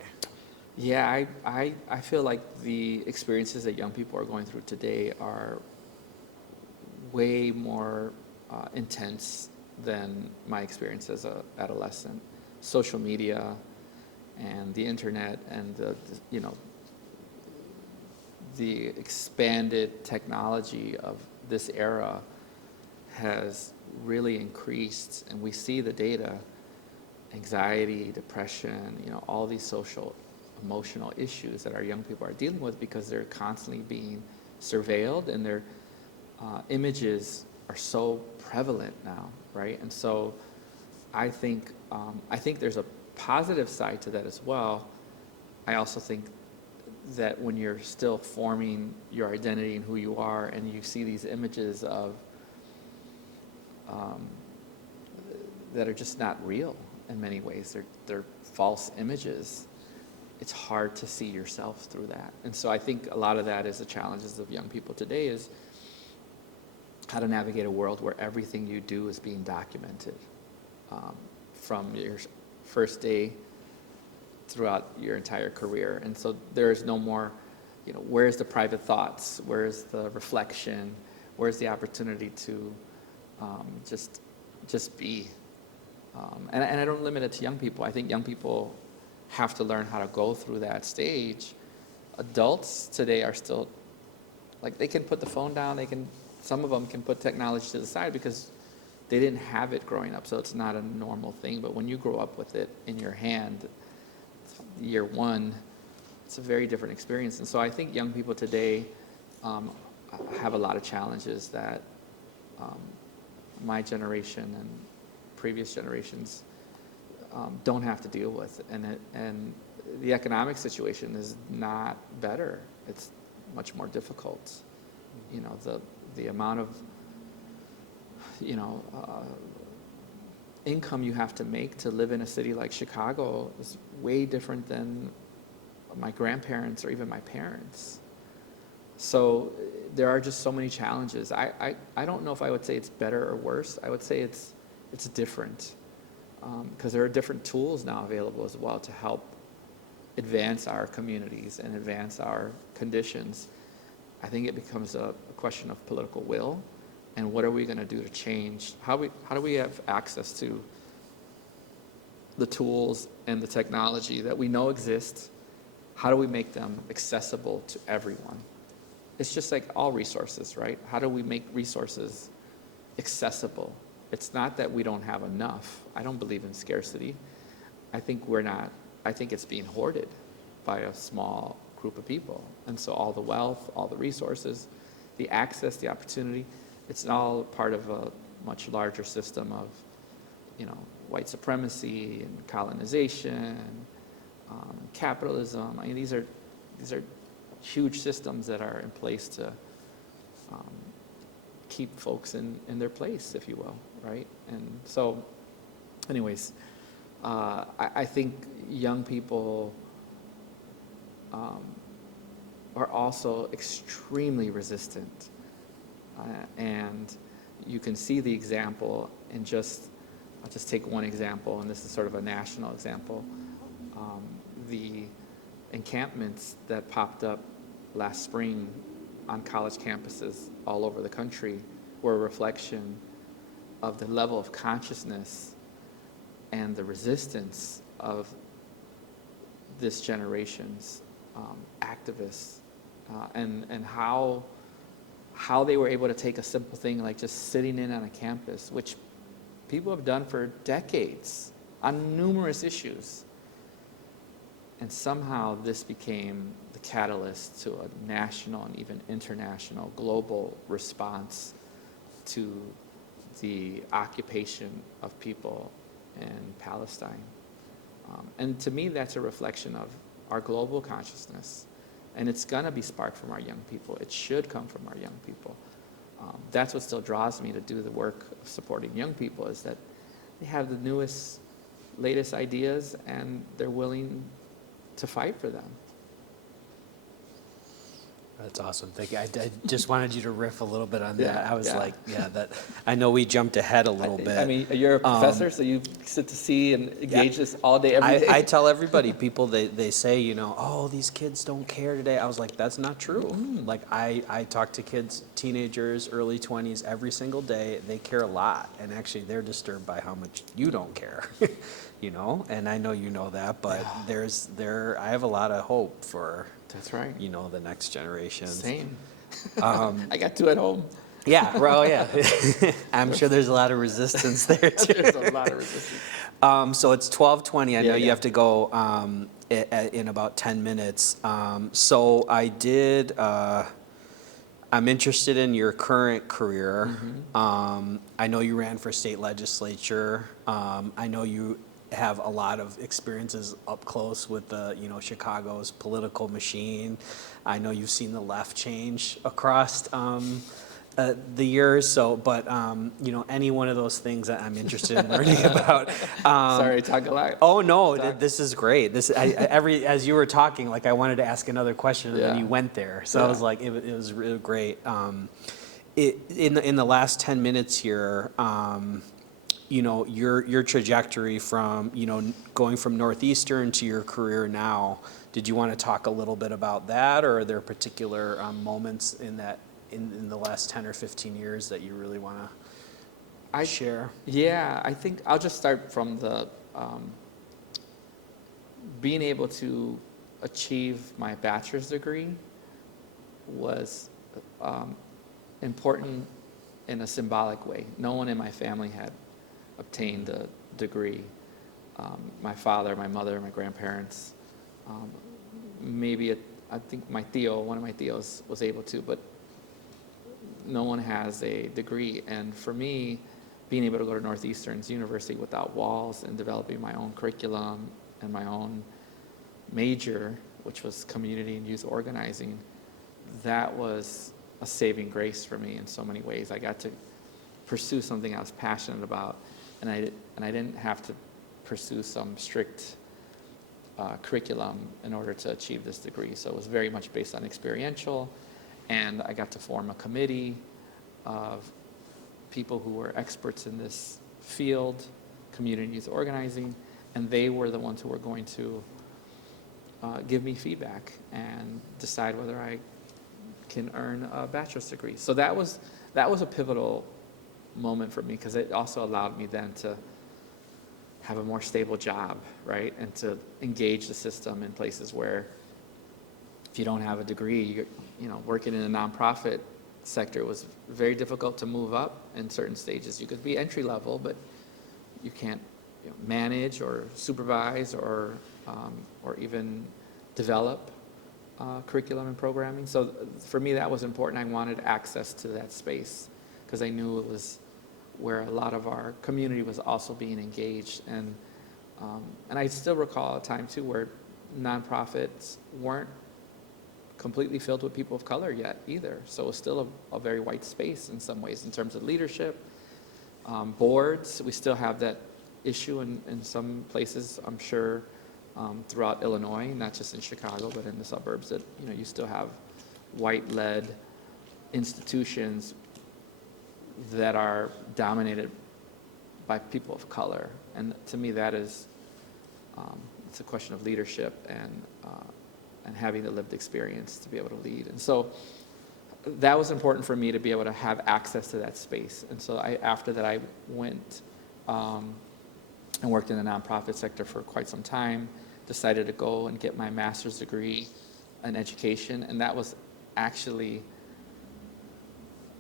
Yeah, I feel like the experiences that young people are going through today are way more intense than my experience as an adolescent. Social media and the internet and the expanded technology of this era has really increased, and we see the data, anxiety, depression, all these social, emotional issues that our young people are dealing with because they're constantly being surveilled and their images are so prevalent now, right? And so I think there's a positive side to that as well. I also think that when you're still forming your identity and who you are, and you see these images of that are just not real in many ways, they're false images, it's hard to see yourself through that. And so I think a lot of that is the challenges of young people today, is how to navigate a world where everything you do is being documented from your first day throughout your entire career. And so there's no more, where's the private thoughts? Where's the reflection? Where's the opportunity to just be? And I don't limit it to young people. I think young people have to learn how to go through that stage. Adults today are still, like, they can put the phone down, some of them can put technology to the side because they didn't have it growing up, so it's not a normal thing. But when you grow up with it in your hand, year one, it's a very different experience. And so I think young people today have a lot of challenges that my generation and previous generations don't have to deal with. And the economic situation is not better. It's much more difficult. The amount of income you have to make to live in a city like Chicago is way different than my grandparents or even my parents. So there are just so many challenges. I don't know if I would say it's better or worse. I would say it's different. because there are different tools now available as well to help advance our communities and advance our conditions. I think it becomes a question of political will, and what are we going to do to change? How do we have access to the tools and the technology that we know exist? How do we make them accessible to everyone? It's just like all resources, right? How do we make resources accessible? It's not that we don't have enough. I don't believe in scarcity. I think it's being hoarded by a small group of people. And so all the wealth, all the resources, the access, the opportunity, it's all part of a much larger system of, white supremacy and colonization, capitalism. I mean, these are huge systems that are in place to keep folks in their place, if you will, right? And so, anyways, I think young people are also extremely resistant. And you can see the example in I'll just take one example, and this is sort of a national example. The encampments that popped up last spring on college campuses all over the country were a reflection of the level of consciousness and the resistance of this generation's activists, and how they were able to take a simple thing like just sitting in on a campus, which people have done for decades on numerous issues. And somehow this became the catalyst to a national and even international global response to the occupation of people in Palestine. And to me, that's a reflection of our global consciousness. And it's going to be sparked from our young people. It should come from our young people. That's what still draws me to do the work of supporting young people, is that they have the newest, latest ideas, and they're willing to fight for them. That's awesome. Thank you. I just wanted you to riff a little bit on that. Yeah, I was yeah. like, that. I know we jumped ahead a little bit. I mean, you're a professor, so you sit to see and engage this all day, every day. I tell everybody, people, they say, oh, these kids don't care today. I was like, that's not true. Like, I talk to kids, teenagers, early 20s, every single day. They care a lot. And actually, they're disturbed by how much you don't care, And I know you know that, but I have a lot of hope for... That's right. The next generation. Same. I got two at home. Yeah, well, yeah. I'm sure there's a lot of resistance there too. There's a lot of resistance. So it's 12:20. I know you yeah. have to go in about 10 minutes. So I'm interested in your current career. Mm-hmm. I know you ran for state legislature. I know you have a lot of experiences up close with the, Chicago's political machine. I know you've seen the left change across the years. So, but any one of those things that I'm interested in learning about. Sorry, talk a lot. Oh no, this is great. As you were talking, like I wanted to ask another question, and then you went there. So I was like, it was really great. In the last 10 minutes here. Your trajectory from, going from Northeastern to your career now, did you want to talk a little bit about that, or are there particular moments in the last 10 or 15 years that you really want to share? Yeah, I think I'll just start from the being able to achieve my bachelor's degree was important in a symbolic way. No one in my family had obtained a degree. My father, my mother, my grandparents, I think one of my tios was able to, but no one has a degree. And for me, being able to go to Northeastern's university without walls and developing my own curriculum and my own major, which was community and youth organizing, that was a saving grace for me in so many ways. I got to pursue something I was passionate about, and I didn't have to pursue some strict curriculum in order to achieve this degree. So it was very much based on experiential, and I got to form a committee of people who were experts in this field, community youth organizing, and they were the ones who were going to give me feedback and decide whether I can earn a bachelor's degree. So that was a pivotal moment for me, because it also allowed me then to have a more stable job, right? And to engage the system in places where if you don't have a degree, working in a nonprofit sector was very difficult to move up in certain stages. You could be entry level, but you can't manage or supervise or even develop curriculum and programming. So for me, that was important. I wanted access to that space because I knew it was where a lot of our community was also being engaged. And I still recall a time too where nonprofits weren't completely filled with people of color yet either. So it was still a very white space in some ways in terms of leadership. Boards, we still have that issue in some places, I'm sure, throughout Illinois, not just in Chicago, but in the suburbs, that you still have white-led institutions that are dominated by people of color. And to me, that is, it's a question of leadership and having the lived experience to be able to lead. And so that was important for me to be able to have access to that space. And so after that, I went and worked in the nonprofit sector for quite some time, decided to go and get my master's degree in education. And that was actually,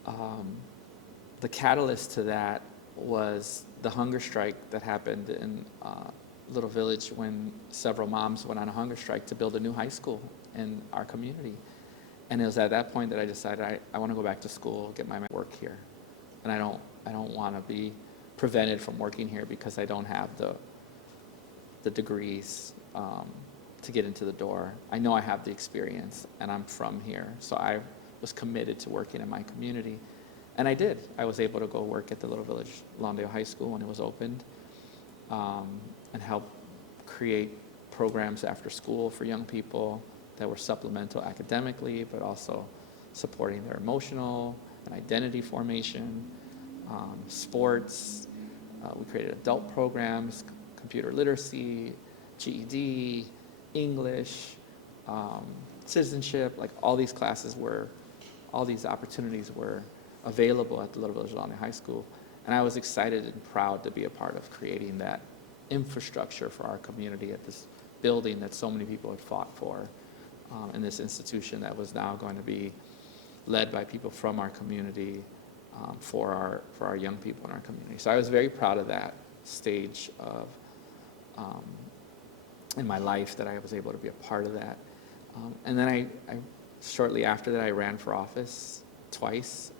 the catalyst to that was the hunger strike that happened in Little Village when several moms went on a hunger strike to build a new high school in our community. And it was at that point that I decided I want to go back to school, get my work here. And I don't want to be prevented from working here because I don't have the degrees to get into the door. I know I have the experience and I'm from here. So I was committed to working in my community. And I did. I was able to go work at the Little Village Lawndale High School when it was opened, and help create programs after school for young people that were supplemental academically, but also supporting their emotional and identity formation, sports. We created adult programs, computer literacy, GED, English, citizenship, like all these classes all these opportunities were available at the Little Village Lawndale High School. And I was excited and proud to be a part of creating that infrastructure for our community at this building that so many people had fought for, in this institution that was now going to be led by people from our community, for our young people in our community. So I was very proud of that stage of in my life that I was able to be a part of that. And then I shortly after that I ran for office twice,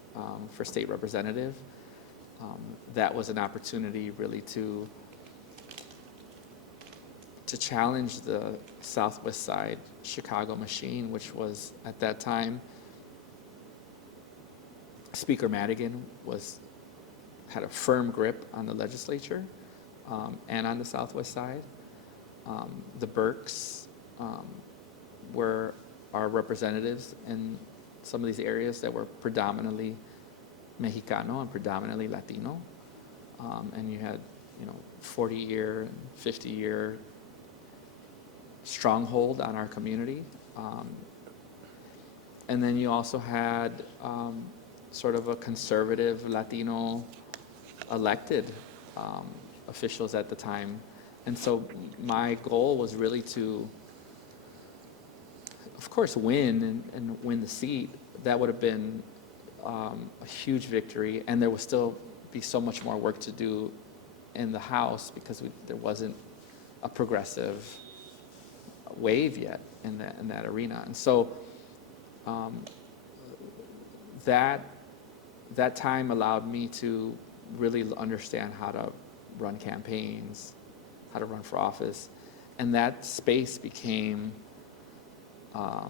for state representative. That was an opportunity really to challenge the Southwest Side Chicago machine, which was at that time, Speaker Madigan had a firm grip on the legislature and on the Southwest Side. The Burks were our representatives in some of these areas that were predominantly Mexicano and predominantly Latino. And you had 40-year and 50-year stronghold on our community. And then you also had sort of a conservative Latino elected officials at the time. And so my goal was really to, of course, win and win the seat. That would have been a huge victory, and there would still be so much more work to do in the House because there wasn't a progressive wave yet in that arena. And so that time allowed me to really understand how to run campaigns, how to run for office, and that space became a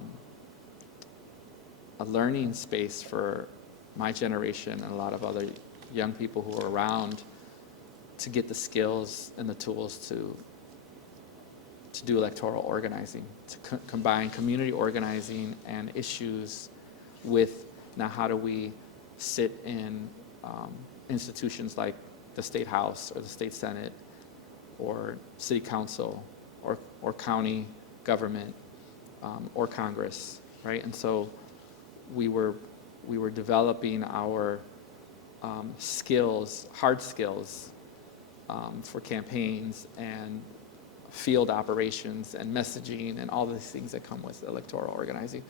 learning space for my generation and a lot of other young people who are around to get the skills and the tools to do electoral organizing, to combine community organizing and issues with now how do we sit in institutions like the State House or the State Senate or city council or county government or Congress, right? And so we were developing our skills, hard skills, for campaigns and field operations and messaging and all these things that come with electoral organizing.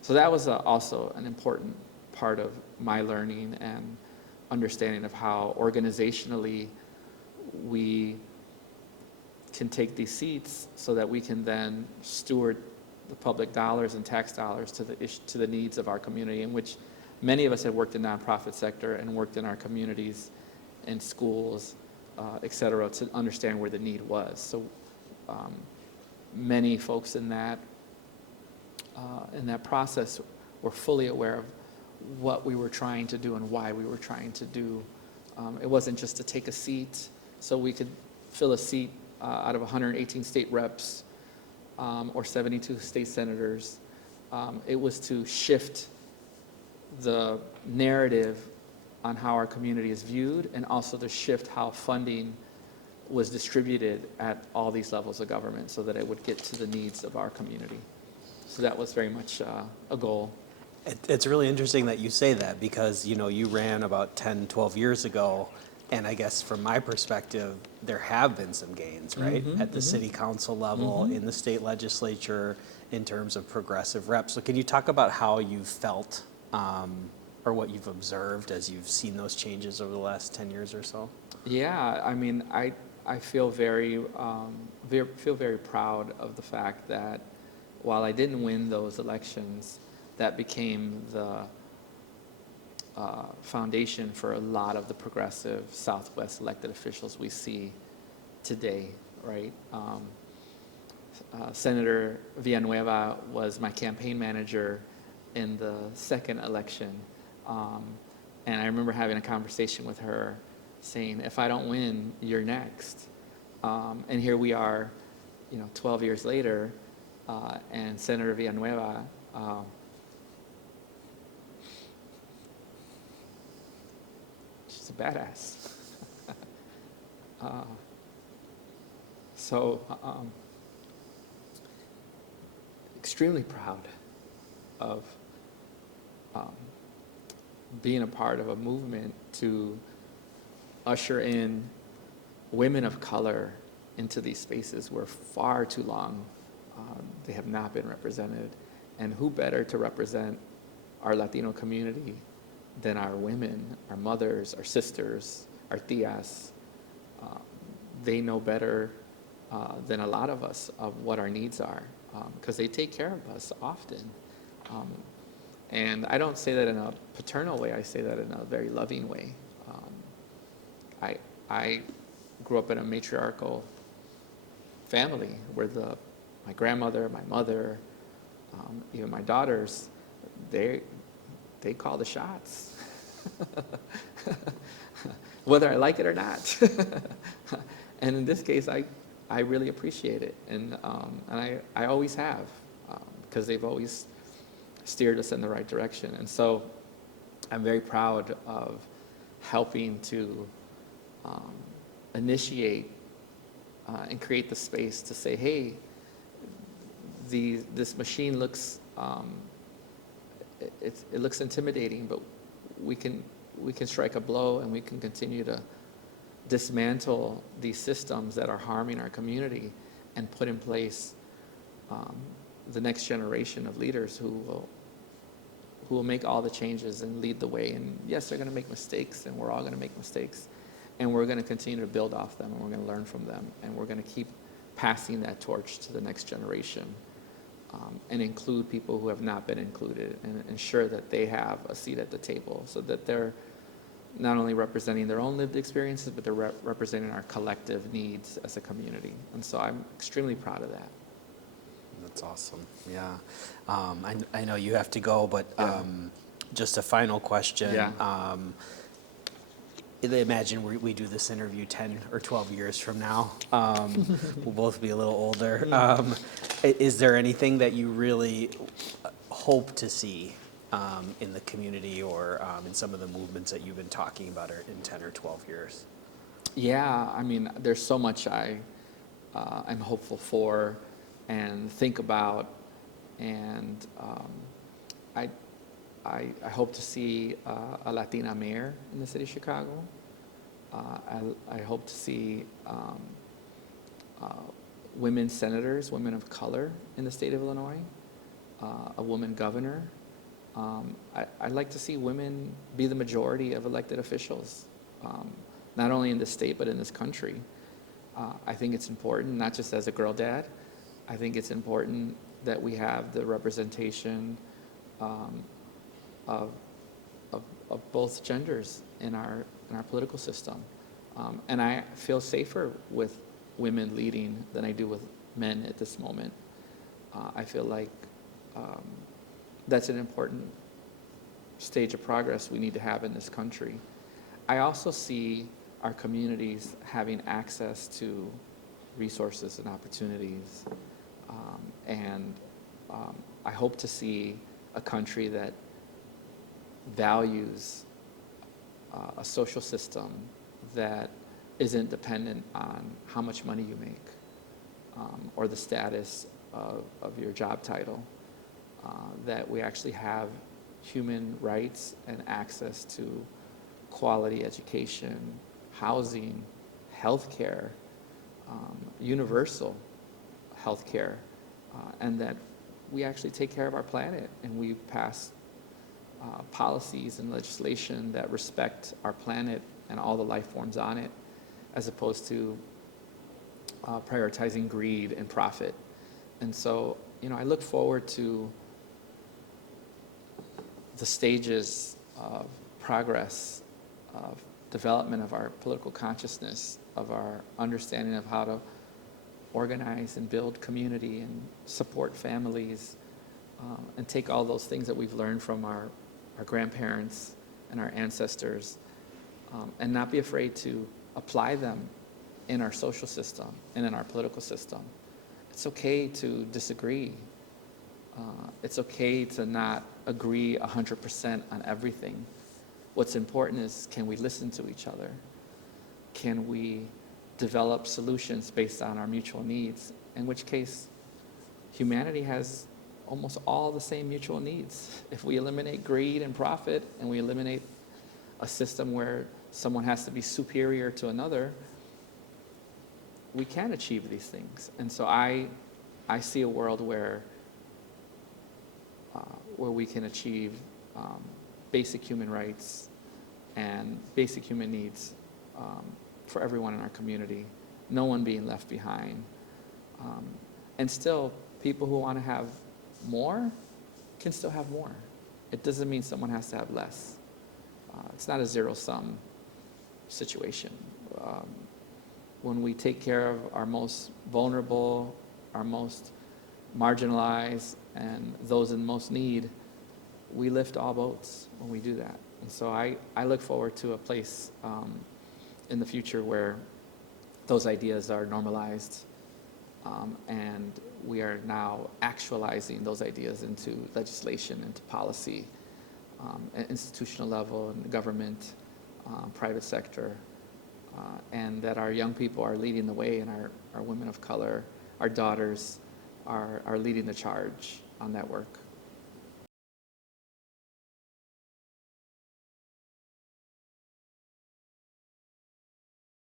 So that was also an important part of my learning and understanding of how organizationally we can take these seats so that we can then steward the public dollars and tax dollars to the needs of our community, in which many of us have worked in the nonprofit sector and worked in our communities and schools, et cetera, to understand where the need was. So many folks in that process were fully aware of what we were trying to do and why we were trying to do. It wasn't just to take a seat so we could fill a seat out of 118 state reps or 72 state senators. It was to shift the narrative on how our community is viewed, and also to shift how funding was distributed at all these levels of government so that it would get to the needs of our community. So that was very much a goal. It's really interesting that you say that, because you ran about 10, 12 years ago, and I guess from my perspective, there have been some gains, right? At the city council level, in the state legislature, in terms of progressive reps. So can you talk about how you felt or what you've observed as you've seen those changes over the last 10 years or so? Yeah, I mean, I feel very proud of the fact that while I didn't win those elections, that became the foundation for a lot of the progressive Southwest elected officials we see today, right? Senator Villanueva was my campaign manager in the second election. And I remember having a conversation with her saying, if I don't win, you're next. And here we are, 12 years later, and Senator Villanueva she's a badass. So extremely proud of being a part of a movement to usher in women of color into these spaces where far too long they have not been represented. And who better to represent our Latino community than our women, our mothers, our sisters, our tias. They know better than a lot of us of what our needs are, because they take care of us often. And I don't say that in a paternal way, I say that in a very loving way. I grew up in a matriarchal family where my grandmother, my mother, even my daughters, they call the shots, whether I like it or not. And in this case, I really appreciate it, and I always have, because they've always steered us in the right direction. And so I'm very proud of helping to initiate and create the space to say, hey, this machine looks it looks intimidating, but we can strike a blow, and we can continue to dismantle these systems that are harming our community and put in place the next generation of leaders who will make all the changes and lead the way. And yes, they're going to make mistakes, and we're all going to make mistakes, and we're going to continue to build off them, and we're going to learn from them, and we're going to keep passing that torch to the next generation, and include people who have not been included, and ensure that they have a seat at the table, so that they're not only representing their own lived experiences, but they're representing our collective needs as a community. And so I'm extremely proud of that. That's awesome. Yeah. I know you have to go, but just a final question. Yeah. Imagine we do this interview 10 or 12 years from now. We'll both be a little older. Is there anything that you really hope to see in the community or in some of the movements that you've been talking about in 10 or 12 years? Yeah, I mean, there's so much I'm hopeful for and think about, and I, I hope to see a Latina mayor in the city of Chicago. I hope to see uh, women senators, women of color in the state of Illinois, a woman governor. I'd like to see women be the majority of elected officials, not only in this state, but in this country. I think it's important, not just as a girl dad, I think it's important that we have the representation um, of, of both genders in our political system. And I feel safer with women leading than I do with men at this moment. I feel like um, that's an important stage of progress we need to have in this country. I also see our communities having access to resources and opportunities. And I hope to see a country that values a social system that isn't dependent on how much money you make or the status of your job title. That we actually have human rights and access to quality education, housing, healthcare, universal healthcare, and that we actually take care of our planet and we pass policies and legislation that respect our planet and all the life forms on it, as opposed to prioritizing greed and profit. And so, I look forward to the stages of progress, of development of our political consciousness, of our understanding of how to organize and build community and support families, and take all those things that we've learned from our grandparents and our ancestors, and not be afraid to apply them in our social system and in our political system. It's okay to disagree. It's okay to not agree 100% on everything. What's important is, can we listen to each other? Can we develop solutions based on our mutual needs? In which case, humanity has almost all the same mutual needs. If we eliminate greed and profit, and we eliminate a system where someone has to be superior to another, we can achieve these things. And so I see a world where we can achieve basic human rights and basic human needs for everyone in our community, no one being left behind. And still, people who want to have more can still have more. It doesn't mean someone has to have less. It's not a zero-sum situation. When we take care of our most vulnerable, our most marginalized, and those in most need, we lift all boats when we do that. And so I look forward to a place in the future where those ideas are normalized, and we are now actualizing those ideas into legislation, into policy, at institutional level, in the government, private sector, and that our young people are leading the way, and our women of color, our daughters, are leading the charge on that work.